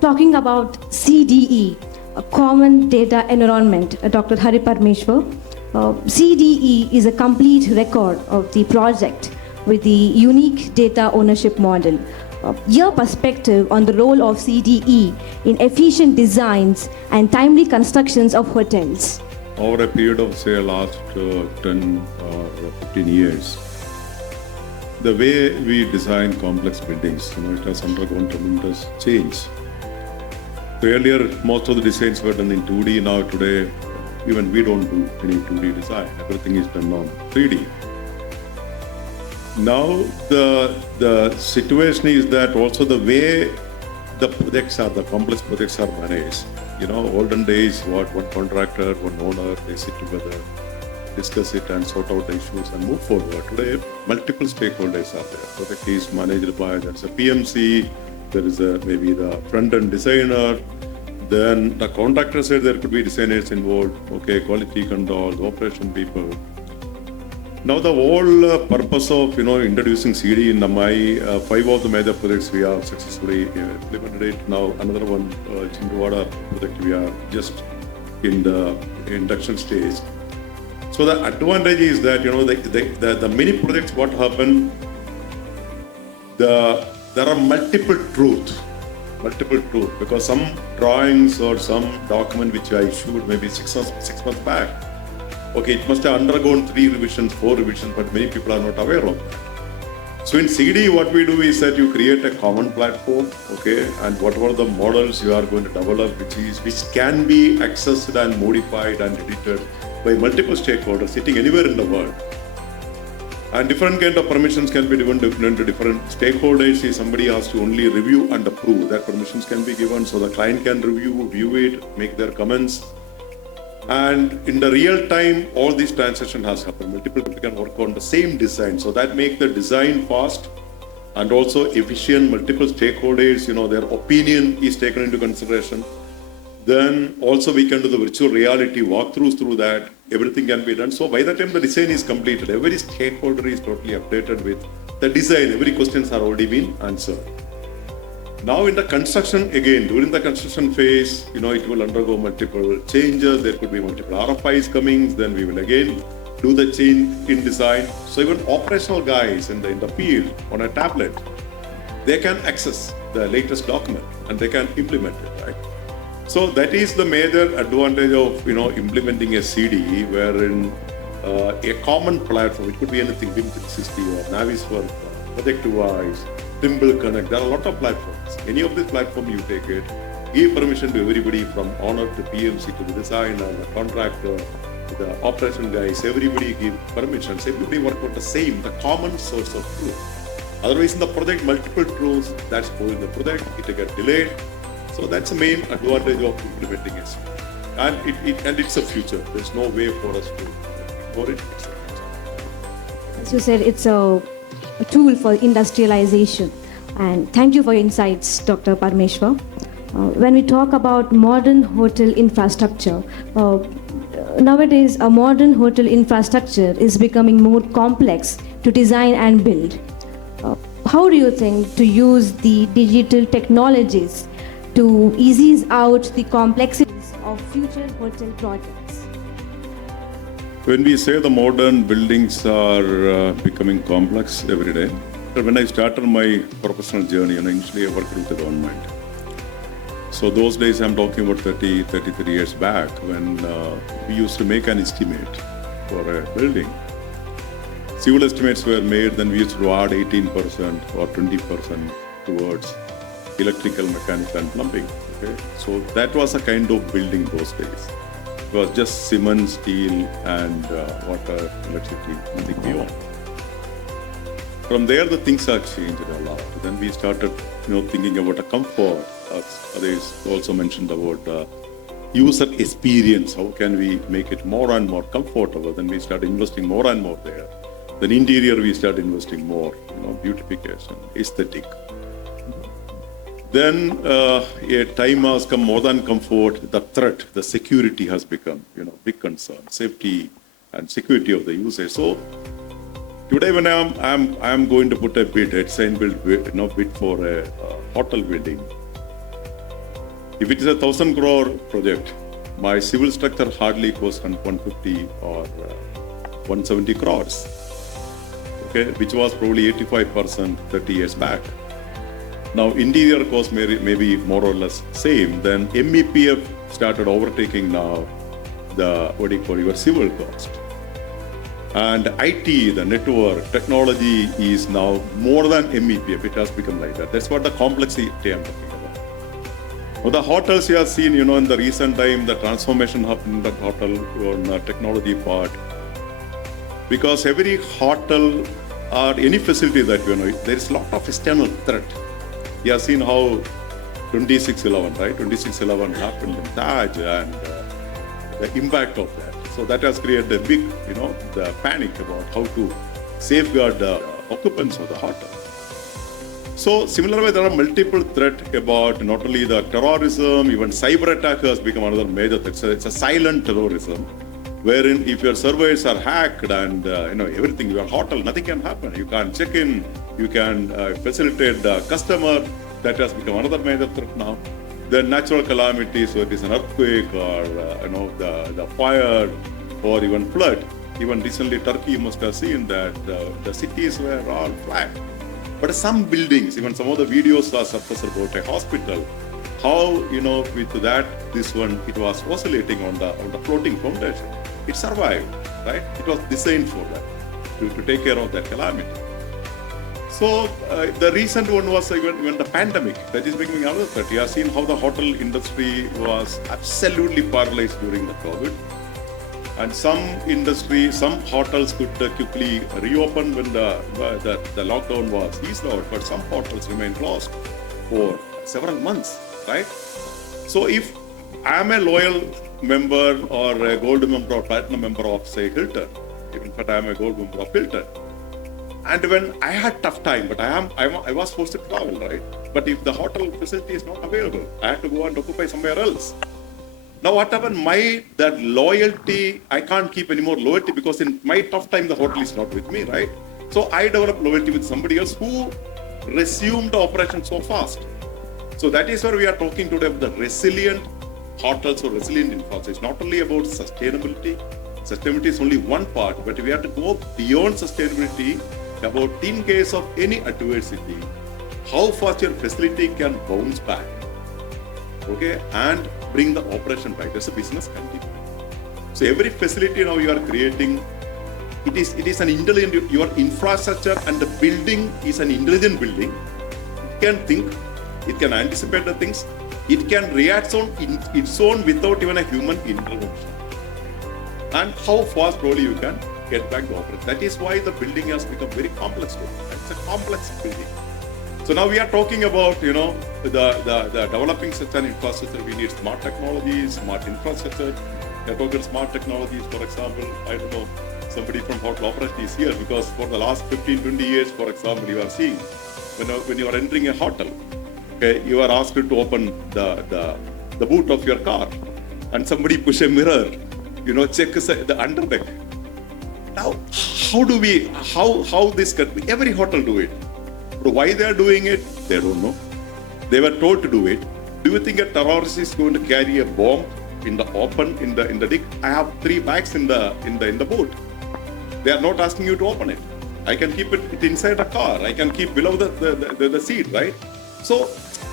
talking about CDE, a Common Data Environment, Dr. Hari Parameshwar. CDE is a complete record of the project with the unique data ownership model. Your perspective on the role of CDE in efficient designs and timely constructions of hotels. Over a period of, say, last 10 or 15 years, the way we design complex buildings, it has undergone tremendous change. So earlier, most of the designs were done in 2D. Now today, even we don't do any 2D design. Everything is done on 3D. Now the situation is that also the way the complex projects are managed. Olden days, one contractor, one owner, they sit together, discuss it and sort out the issues and move forward. Today, multiple stakeholders are there. Project is managed by, there's a PMC, there is maybe the front-end designer, then the contractor said there could be designers involved, quality control, operation people. Now the whole purpose of introducing CD in my 5 of the major projects we have successfully implemented it. Now another one, Chindwada project, we are just in the induction stage. So the advantage is that the many projects what happen, there are multiple truth because some drawings or some document which I issued maybe 6 months back. It must have undergone 3 revisions, 4 revisions, but many people are not aware of that. So in CD, what we do is that you create a common platform, and whatever the models you are going to develop, which can be accessed and modified and edited by multiple stakeholders sitting anywhere in the world. And different kind of permissions can be given to different stakeholders. If somebody has to only review and approve, that permissions can be given so the client can view it, make their comments. And in the real time, all these transactions has happened. Multiple people can work on the same design. So that makes the design fast and also efficient. Multiple stakeholders, their opinion is taken into consideration. Then also we can do the virtual reality walkthroughs through that. Everything can be done. So by the time the design is completed, every stakeholder is totally updated with the design. Every questions are already been answered. Now in the construction, again, during the construction phase, it will undergo multiple changes. There could be multiple RFIs coming. Then we will again do the change in design. So even operational guys in the field on a tablet, they can access the latest document and they can implement it, right? So that is the major advantage of implementing a CD, wherein a common platform, it could be anything, BIM 360 or Navisworks, ProjectWise, Trimble Connect, there are a lot of platforms. Any of this platform you take it, give permission to everybody from owner to PMC to the designer, the contractor, the operation guys, everybody give permissions. Everybody work on the same, the common source of truth. Otherwise in the project, multiple truths, that's in the project, it get delayed. So that's the main advantage of implementing it. And it's a future. There's no way for us to ignore it. As you said, it's a tool for industrialization. And thank you for your insights, Dr. Parameshwar. When we talk about modern hotel infrastructure, nowadays a modern hotel infrastructure is becoming more complex to design and build. How do you think to use the digital technologies to ease out the complexities of future hotel projects? When we say the modern buildings are becoming complex every day, when I started my professional journey, initially I worked with the government. So those days I'm talking about 33 years back when we used to make an estimate for a building. Civil estimates were made, then we used to add 18% or 20% towards electrical, mechanical and plumbing. So that was a kind of building those days. It was just cement, steel and water, electricity, nothing beyond. From there the things have changed a lot. Then we started thinking about a comfort. Others also mentioned about user experience. How can we make it more and more comfortable? Then we started investing more and more there. Then interior we started investing more, beautification, aesthetic. Then a time has come more than comfort, the threat, the security has become, big concern, safety and security of the user. So today when I'm going to put a bid, a design build bid, bid for a hotel building, If it is a 1,000 crore project, my civil structure hardly costs 150 or 170 crores, okay, which was probably 85% 30 years back. Now, interior cost may be more or less same. Then MEPF started overtaking now the your civil cost. And IT, the network, technology is now more than MEPF. It has become like that. That's what the complexity I'm talking about. Well, the hotels you have seen, in the recent time, the transformation happened in the hotel on the technology part. Because every hotel or any facility that there is a lot of external threat. You have seen how 2611, right? 2611 happened in Taj and the impact of that. So that has created a big, the panic about how to safeguard the occupants of the hotel. So similarly, there are multiple threats about not only the terrorism, even cyber attack has become another major threat. So it's a silent terrorism, wherein if your servers are hacked and everything, your hotel, nothing can happen. You can't check in, you can facilitate the customer. That has become another major threat now. Then natural calamities, so it is an earthquake or the fire or even flood. Even recently, Turkey, you must have seen that the cities were all flat. But some buildings, even some of the videos are surfaced about a hospital. How with that it was oscillating on the floating foundation. It survived, right? It was designed for that to take care of that calamity. So the recent one was even the pandemic. That is becoming another threat. You have seen how the hotel industry was absolutely paralyzed during the COVID. And some hotels could quickly reopen when the lockdown was eased out, but some hotels remained closed for several months, right? So if I'm a loyal member or a gold member or platinum member of, say, Hilton, in fact, I'm a gold member of Hilton, and when I had tough time, but I was forced to travel, right? But if the hotel facility is not available, I had to go and occupy somewhere else. Now, what happened? That loyalty, I can't keep any more loyalty because in my tough time, the hotel is not with me, right? So I developed loyalty with somebody else who resumed the operation so fast. So that is where we are talking today about the resilient hotels or resilient infrastructure. It's not only about sustainability. Sustainability is only one part, but we have to go beyond sustainability about in case of any adversity, how fast your facility can bounce back, okay, and bring the operation back. There's a business continuity. So every facility now you are creating, it is an intelligent, your infrastructure and the building is an intelligent building. It can think, it can anticipate the things, it can react on its own without even a human intervention. And how fast probably you can get back to operation. That is why the building has become very complex. It's a complex building. So now we are talking about, the developing such an infrastructure. We need smart technologies, smart infrastructure. We are talking smart technologies, for example, I don't know, somebody from hotel operation is here because for the last 15, 20 years, for example, you are seeing when you are entering a hotel, okay, you are asked to open the boot of your car and somebody push a mirror, check the underdeck. Now, how this can, every hotel do it. But why they are doing it, they don't know. They were told to do it. Do you think a terrorist is going to carry a bomb in the open, in the deck? I have 3 bags in the boat. They are not asking you to open it. I can keep it inside a car. I can keep below the seat, right? So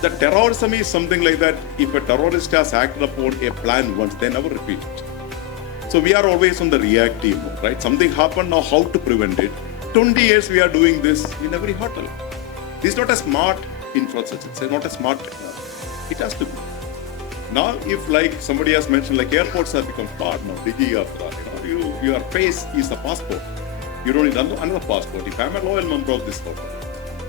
the terrorism is something like that. If a terrorist has acted upon a plan once, they never repeat it. So we are always on the reactive mode, right? Something happened, now how to prevent it? 20 years we are doing this in every hotel. This is not a smart infrastructure, it's not a smart technology. It has to be. Now, if like somebody has mentioned, like airports have become smart now, your face is a passport. You don't need another passport. If I'm a loyal member of this hotel,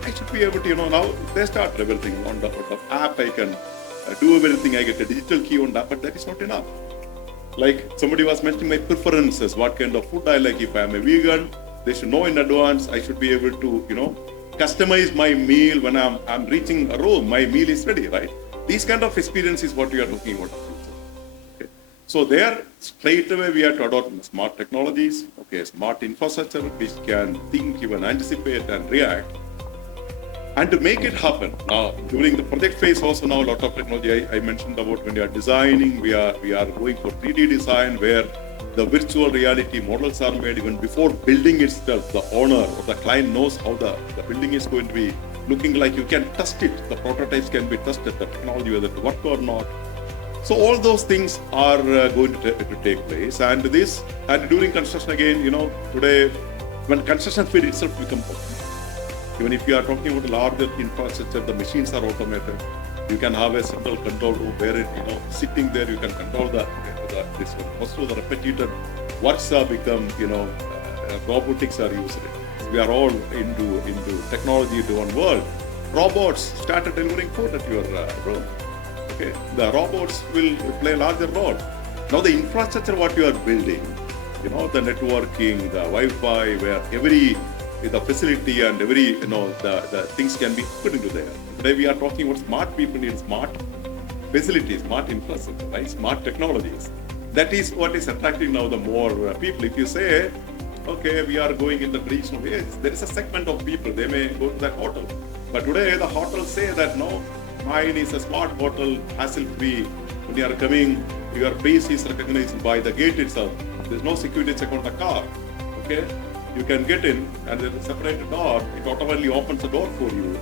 I should be able to, now they start everything on the app. I can do everything. I get a digital key on that, but that is not enough. Like somebody was mentioning my preferences, what kind of food I like. If I'm a vegan, they should know in advance. I should be able to, customize my meal when I'm reaching a room. My meal is ready, right? These kind of experience is what we are talking about. Okay. So there, straight away, we have to adopt smart technologies, okay, smart infrastructure, which can think, even anticipate and react. And to make it happen, now during the project phase also now a lot of technology I mentioned about when you are designing, we are going for 3D design where the virtual reality models are made even before building itself. The owner or the client knows how the building is going to be looking like. You can test it. The prototypes can be tested, the technology whether it work or not. So all those things are going to take place. And during construction again, today when construction field itself becomes even if you are talking about larger infrastructure, the machines are automated. You can have a central control room where sitting there, you can control this one. Most of the repetitive works are become, robotics are used. We are all into technology-driven world. Robots started delivering food at your room. Okay, the robots will play a larger role. Now the infrastructure what you are building, the networking, the Wi-Fi, where the facility and the things can be put into there. Today we are talking about smart people need smart facilities, smart infrastructure, right? Smart technologies. That is what is attracting now the more people. If you say, okay, we are going in the traditional ways, there is a segment of people, they may go to that hotel. But today the hotels say that no, mine is a smart hotel, hassle-free. When you are coming, your face is recognized by the gate itself. There's no security check on the car. Okay? You can get in and there's a separate door. It automatically opens the door for you.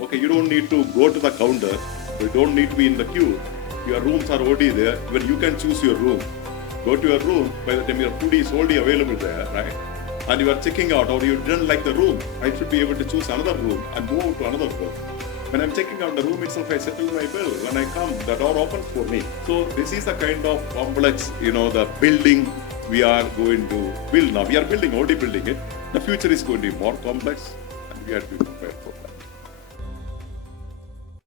Okay, you don't need to go to the counter. You don't need to be in the queue. Your rooms are already there where you can choose your room. Go to your room, by the time your food is already available there, right? And you are checking out or you didn't like the room, I should be able to choose another room and move to another room. When I'm checking out the room itself, I settle my bill. When I come, the door opens for me. So this is the kind of complex, the building we are going to build now. We are already building it. The future is going to be more complex and we have to be prepared for that.